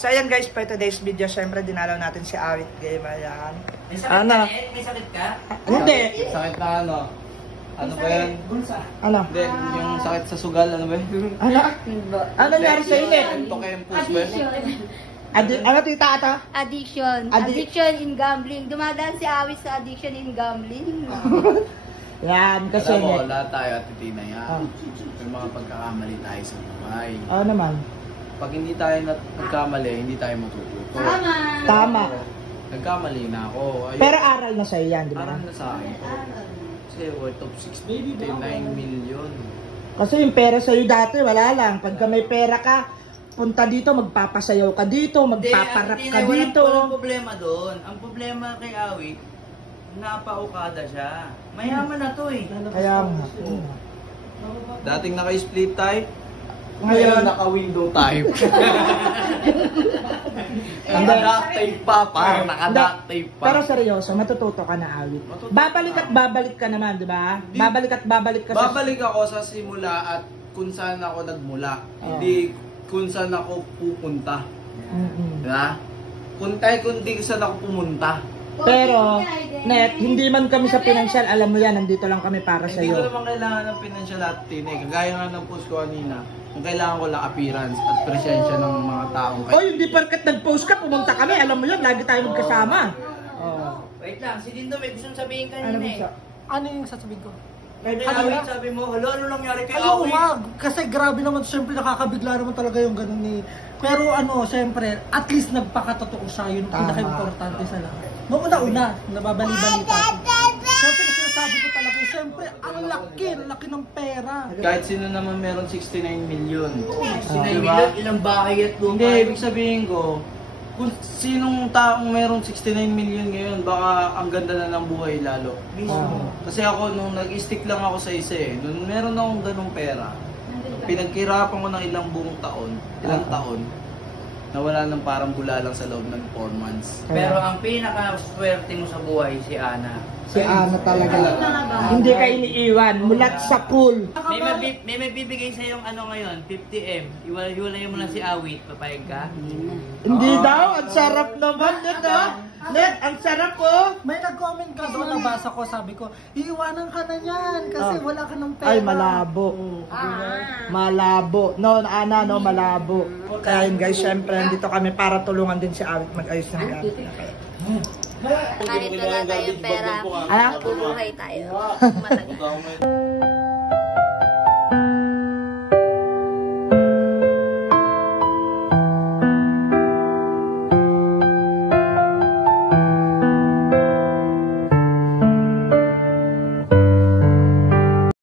So ayan guys, for today's video, syempre dinalaw natin si Awit Game. Ayan. May sakit ka, Ed? May sakit ka? Hindi. Sakit na ano? Ano ba yan? Ano? Hindi, yung sakit sa sugal, ano ba yun? Ano? Ano nangyari sa init? Tokempus ba yun? Ano tita ata? Addiction. Addiction in gambling. Dumadaan si Awit sa addiction in gambling. Yan, kasi Alam mo, lahat tayo at titina yan. May mga pagkakamali tayo sa buhay. Oo naman. Pag hindi tayo nagkamali, hindi tayo matututo. Tama. Nagkamali na ako. Ayun. Pero aral na sa'yo yan, di ba? Aral na sa akin to. Kasi worth of 69 million. Kasi yung pera sa'yo dati, wala lang. Pagka may pera ka, punta dito, magpapasayaw ka dito, magpaparap ka dito. Walang problema doon. Ang problema kay Awit, napaukada siya. Mayaman na to eh. Kaya nga. Dating naka-split type, Ngayon, naka-window type. Naka-duct tape pa, parang naka-duct tape pa. Pero seryoso, matututo ka na, Awit. Babalik at babalik ka naman, di ba? Babalik at babalik ka sa... Babalik ako sa simula at kung saan ako nagmula. Hindi kung saan ako pupunta. Diba? Kung saan ako pumunta. Pero, Net, hindi man kami sa financial, alam mo yan, nandito lang kami para sa Hindi ko iyo. naman kailangan ng financial at kagaya nga ng post ko kanina, kung kailangan ko lang appearance at presensya ng mga taong Oh, hindi porket nag-post ka, pumunta kami, alam mo yan, lagi tayo magkasama. Oh. Wait lang, si Dindo may gustong sabihin Ano kanina gusto? eh. Ano yung sasabihin ko? Kaya Awit sabi mo, ano nangyari kay Ano Awit? wag? Kasi grabe naman, siyempre nakakabigla naman talaga yung ganun ni... Pero ano, siyempre, at least nagpakatotoo siya, yun ang pinaka-importante sa lahat. Noong una-una, nababali-balita ko. Siyempre, sinasabi ko talaga, siyempre, ang laki ng pera. kahit sino naman meron 69 million. 69 Diba? million, ilang bahay at lupa. Hindi, ibig sabihin ko, kung sinong taong meron 69 million ngayon, baka ang ganda na ng buhay lalo. Kasi ako, nung nag-stick lang ako sa isa eh, nung meron akong ganung pera, pinagkirapan ko ng ilang taon, nawala ng parang bulalang sa loob ng 4 months. Pero ang pinaka-swerte mo sa buhay, si Ana. Si Ana talaga. Hindi ka iniiwan, mulat sa pool. May magbibigay sa yung ano ngayon, 50M. Iwalay mo lang si Awit, papayag ka? Hindi daw, ang sarap naman, Net, ah. Net, ang sarap oh. May nag-comment ka doon, nabasa ko, sabi ko, iiwanan ka na yan kasi wala ka ng pera. Ay, malabo. Malabo. No, Ana, no, malabo. Kaya yun guys, syempre, nandito kami para tulungan din si Awit mag-ayos ng gamit. Kahit wala tayong pera, Ah? mabubuhay tayo. Matagal.